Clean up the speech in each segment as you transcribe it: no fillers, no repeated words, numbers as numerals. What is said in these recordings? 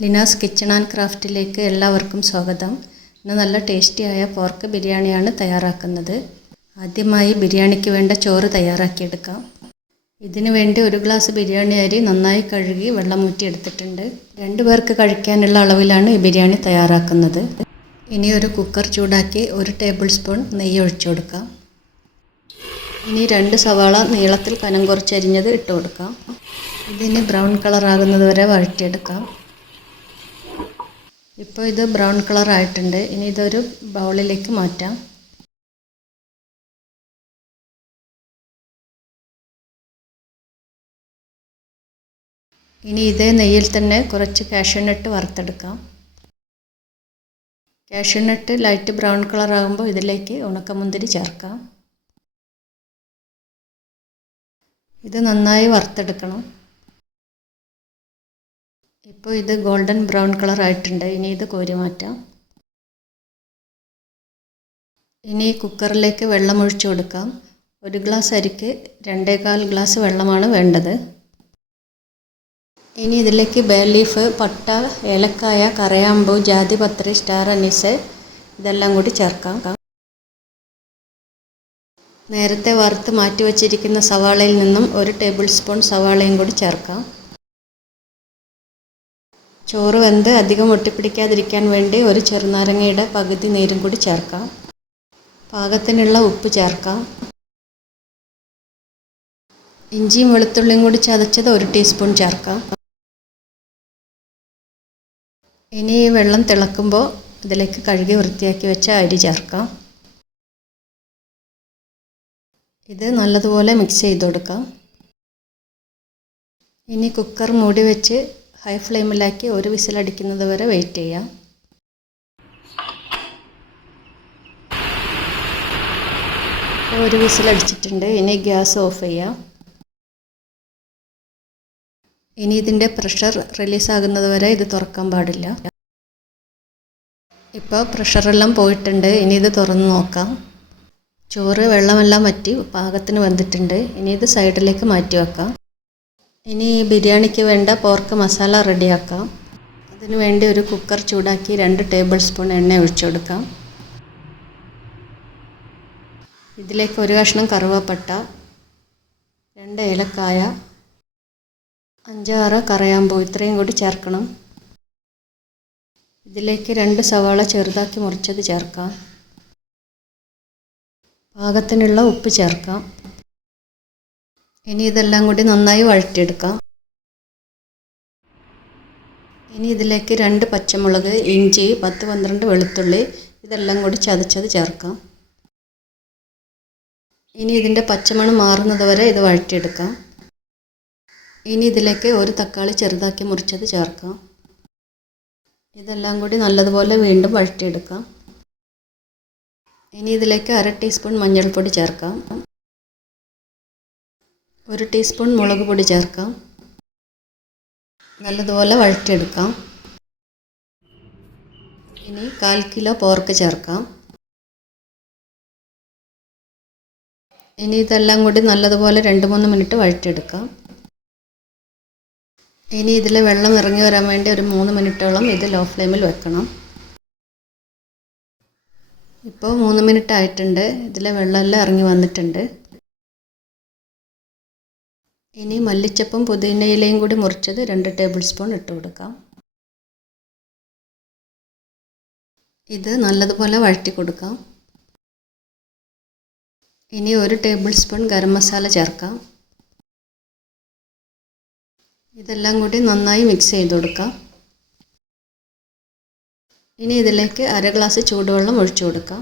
Leena's kitchen and ക്രാഫ്റ്റിലേക്ക് എല്ലാവർക്കും സ്വാഗതം. ഇന്ന് നല്ല ടേസ്റ്റിയായ പോർക്ക് ബിരിയാണിയാണ് തയ്യാറാക്കുന്നത്. ആദ്യമായി ബിരിയാണിക്ക് വേണ്ട ചോറ് തയ്യാറാക്കിയെടുക്കാം. ഇതിനു വേണ്ടി 1 ഗ്ലാസ് ബിരിയാണി അരി നന്നായി കഴുകി വെള്ളമൂറ്റി എടുത്തിട്ടുണ്ട്. 2 പേർക്ക് കഴിക്കാനുള്ള അളവിലാണ് ഈ ബിരിയാണി തയ്യാറാക്കുന്നത്. ഇനി ഒരു കുക്കർ ചൂടാക്കി 1 ടേബിൾ സ്പൂൺ നെയ്യ് ഒഴിച്ചു കൊടുക്കാം. ഇനി 2 സവാള നീളത്തിൽ കനം കുറച്ചരിഞ്ഞത് ഇട്ട് കൊടുക്കാം. ഇതിന് ബ്രൗൺ കളർ ആകുന്നത് വരെ വഴറ്റിയെടുക്കാം. ഇപ്പോൾ ഇത് ബ്രൗൺ കളർ ആയിട്ടുണ്ട്. ഇനി ഇതൊരു ബൗളിലേക്ക് മാറ്റാം. ഇനി ഇതേ നെയ്യിൽ തന്നെ കുറച്ച് കാഷ്യൂനട്ട് വറുത്തെടുക്കാം. കാഷ്യൂനട്ട് ലൈറ്റ് ബ്രൗൺ കളർ ആകുമ്പോൾ ഇതിലേക്ക് ഉണക്കമുന്തിരി ചേർക്കാം. ഇത് നന്നായി വറുത്തെടുക്കണം. ഇപ്പോൾ ഇത് ഗോൾഡൻ ബ്രൗൺ കളർ ആയിട്ടുണ്ട്. ഇനി ഇത് കോരി മാറ്റാം. ഇനി കുക്കറിലേക്ക് വെള്ളം ഒഴിച്ചു കൊടുക്കാം. 1 ഗ്ലാസ് അരിക്ക് 2.25 ഗ്ലാസ് വെള്ളമാണ് വേണ്ടത്. ഇനി ഇതിലേക്ക് ബേ ലീഫ്, പട്ട, ഏലക്കായ, കറയാമ്പൂ, ജാതിപത്രി, സ്റ്റാർ അനീസ് ഇതെല്ലാം കൂടി ചേർക്കാം. നേരത്തെ വറുത്ത് മാറ്റി വച്ചിരിക്കുന്ന സവാളയിൽ നിന്നും 1 ടേബിൾ സ്പൂൺ സവാളയും കൂടി ചേർക്കാം. ചോറ് വെന്ത് അധികം ഒട്ടിപ്പിടിക്കാതിരിക്കാൻ വേണ്ടി 1 ചെറുനാരങ്ങയുടെ പകുതി നീരും കൂടി ചേർക്കാം. പാകത്തിനുള്ള ഉപ്പ് ചേർക്കാം. ഇഞ്ചിയും വെളുത്തുള്ളിയും കൂടി ചതച്ചത് 1 ടീസ്പൂൺ ചേർക്കാം. ഇനി ഈ വെള്ളം തിളക്കുമ്പോൾ ഇതിലേക്ക് കഴുകി വൃത്തിയാക്കി വെച്ച അരി ചേർക്കാം. ഇത് നല്ലതുപോലെ മിക്സ് ചെയ്ത് കൊടുക്കാം. ഇനി കുക്കർ മൂടി വെച്ച് ഹൈ ഫ്ലെയിമിലാക്കി 1 വിസിലടിക്കുന്നത് വരെ വെയിറ്റ് ചെയ്യാം. ഇപ്പോൾ 1 വിസിലടിച്ചിട്ടുണ്ട്. ഇനി ഗ്യാസ് ഓഫ് ചെയ്യാം. ഇനി ഇതിൻ്റെ പ്രഷർ റിലീസാകുന്നത് വരെ ഇത് തുറക്കാൻ പാടില്ല. ഇപ്പോൾ പ്രഷറെല്ലാം പോയിട്ടുണ്ട്. ഇനി ഇത് തുറന്ന് നോക്കാം. ചോറ് വെള്ളമെല്ലാം വറ്റി പാകത്തിന് വെന്തിട്ടുണ്ട്. ഇനി ഇത് സൈഡിലേക്ക് മാറ്റി വെക്കാം. ഇനി ഈ ബിരിയാണിക്ക് വേണ്ട പോർക്ക് മസാല റെഡിയാക്കാം. അതിനു വേണ്ടി ഒരു കുക്കർ ചൂടാക്കി 2 ടേബിൾ സ്പൂൺ എണ്ണ ഒഴിച്ചു കൊടുക്കാം. ഇതിലേക്ക് 1 കഷ്ണം കറുവപ്പട്ട, 2 ഏലക്കായ, 5-6 കറയാമ്പൂ ഇത്രയും കൂടി ചേർക്കണം. ഇതിലേക്ക് 2 സവാള ചെറുതാക്കി മുറിച്ചത് ചേർക്കാം. പാകത്തിനുള്ള ഉപ്പ് ചേർക്കാം. ഇനി ഇതെല്ലാം കൂടി നന്നായി വഴറ്റിയെടുക്കാം. ഇനി ഇതിലേക്ക് 2 പച്ചമുളക്, ഇഞ്ചി, 10-12 വെളുത്തുള്ളി ഇതെല്ലാം കൂടി ചതച്ചത് ചേർക്കാം. ഇനി ഇതിൻ്റെ പച്ചമണം മാറുന്നത് വരെ ഇത് വഴറ്റിയെടുക്കാം. ഇനി ഇതിലേക്ക് 1 തക്കാളി ചെറുതാക്കി മുറിച്ചത് ചേർക്കാം. ഇതെല്ലാം കൂടി നല്ലതുപോലെ വീണ്ടും വഴറ്റിയെടുക്കാം. ഇനി ഇതിലേക്ക് 1/2 ടീസ്പൂൺ മഞ്ഞൾപ്പൊടി ചേർക്കാം. 1 ടീസ്പൂൺ മുളക് പൊടി ചേർക്കാം. നല്ലതുപോലെ വഴറ്റിയെടുക്കാം. ഇനി 1/4 കിലോ പോർക്ക് ചേർക്കാം. ഇനി ഇതെല്ലാം കൂടി നല്ലതുപോലെ 2-3 മിനിറ്റ് വഴറ്റിയെടുക്കാം. ഇനി ഇതിൽ വെള്ളം ഇറങ്ങി വരാൻ വേണ്ടി ഒരു 3 മിനിറ്റോളം ഇത് ലോ ഫ്ലെയിമിൽ വെക്കണം. ഇപ്പോൾ 3 മിനിറ്റ് ആയിട്ടുണ്ട്. ഇതിലെ വെള്ളമെല്ലാം ഇറങ്ങി വന്നിട്ടുണ്ട്. ഇനി മല്ലിച്ചപ്പും പുതിനയിലയും കൂടി മുറിച്ചത് 2 ടേബിൾ സ്പൂൺ ഇട്ട് കൊടുക്കാം. ഇത് നല്ലതുപോലെ വഴറ്റി കൊടുക്കാം. ഇനി 1 ടേബിൾ സ്പൂൺ ഗരം മസാല ചേർക്കാം. ഇതെല്ലാം കൂടി നന്നായി മിക്സ് ചെയ്ത് കൊടുക്കാം. ഇനി ഇതിലേക്ക് 1/2 ഗ്ലാസ് ചൂടുവെള്ളം ഒഴിച്ചു കൊടുക്കാം.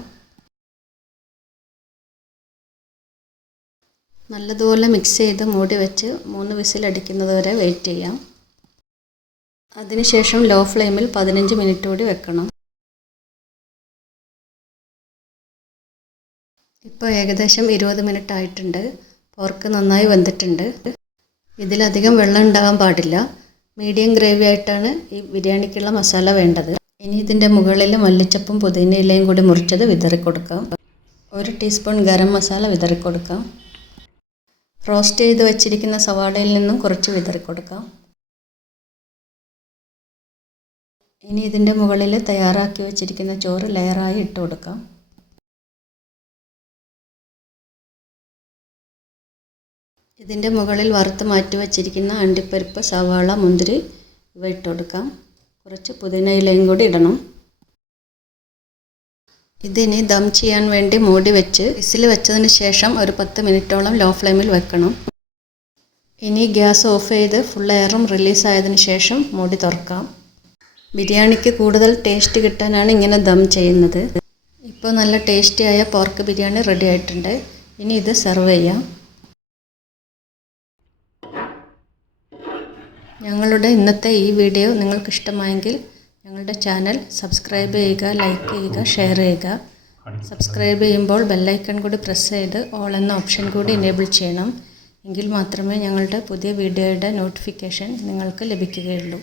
നല്ലതുപോലെ മിക്സ് ചെയ്ത് മൂടി വെച്ച് 3 വിസിലടിക്കുന്നത് വരെ വെയിറ്റ് ചെയ്യാം. അതിനുശേഷം ലോ ഫ്ലെയിമിൽ 15 മിനിറ്റ് കൂടി വെക്കണം. ഇപ്പോൾ ഏകദേശം 20 മിനിറ്റ് ആയിട്ടുണ്ട്. പോർക്ക് നന്നായി വെന്തിട്ടുണ്ട്. ഇതിലധികം വെള്ളം ഉണ്ടാകാൻ പാടില്ല. മീഡിയം ഗ്രേവി ആയിട്ടാണ് ഈ ബിരിയാണിക്കുള്ള മസാല വേണ്ടത്. ഇനി ഇതിൻ്റെ മുകളിൽ മല്ലിച്ചപ്പും പുതിനയിലയും കൂടി മുറിച്ചത് വിതറിക്കൊടുക്കാം. 1 ടീസ്പൂൺ ഗരം മസാല വിതറിക്കൊടുക്കാം. റോസ്റ്റ് ചെയ്ത് വെച്ചിരിക്കുന്ന സവാളയിൽ നിന്നും കുറച്ച് വിതറിക്കൊടുക്കാം. ഇനി ഇതിൻ്റെ മുകളിൽ തയ്യാറാക്കി വെച്ചിരിക്കുന്ന ചോറ് ലെയറായി ഇട്ട് കൊടുക്കാം. ഇതിൻ്റെ മുകളിൽ വറുത്ത് മാറ്റി വച്ചിരിക്കുന്ന അണ്ടിപ്പരിപ്പ്, സവാള, മുന്തിരി ഇവ ഇട്ട് കൊടുക്കാം. കുറച്ച് പുതിന ഇലയും കൂടി ഇടണം. ഇതിനി ദം ചെയ്യാൻ വേണ്ടി മൂടി വെച്ച് വിസിൽ വെച്ചതിന് ശേഷം ഒരു 10 മിനിറ്റോളം ലോ ഫ്ലെയിമിൽ വെക്കണം. ഇനി ഗ്യാസ് ഓഫ് ചെയ്ത് ഫുൾ എയറും റിലീസായതിനു ശേഷം മൂടി തുറക്കാം. ബിരിയാണിക്ക് കൂടുതൽ ടേസ്റ്റ് കിട്ടാനാണ് ഇങ്ങനെ ദം ചെയ്യുന്നത്. ഇപ്പോൾ നല്ല ടേസ്റ്റിയായ പോർക്ക് ബിരിയാണി റെഡി ആയിട്ടുണ്ട്. ഇനി ഇത് സെർവ് ചെയ്യാം. ഞങ്ങളുടെ ഇന്നത്തെ ഈ വീഡിയോ നിങ്ങൾക്ക് ഇഷ്ടമായെങ്കിൽ ഞങ്ങളുടെ ചാനൽ സബ്സ്ക്രൈബ് ചെയ്യുക, ലൈക്ക് ചെയ്യുക, ഷെയർ ചെയ്യുക. സബ്സ്ക്രൈബ് ചെയ്യുമ്പോൾ ബെല്ലൈക്കൺ കൂടി പ്രസ് ചെയ്ത് ഓൾ എന്ന ഓപ്ഷൻ കൂടി എനേബിൾ ചെയ്യണം. എങ്കിൽ മാത്രമേ ഞങ്ങളുടെ പുതിയ വീഡിയോയുടെ നോട്ടിഫിക്കേഷൻ നിങ്ങൾക്ക് ലഭിക്കുകയുള്ളൂ.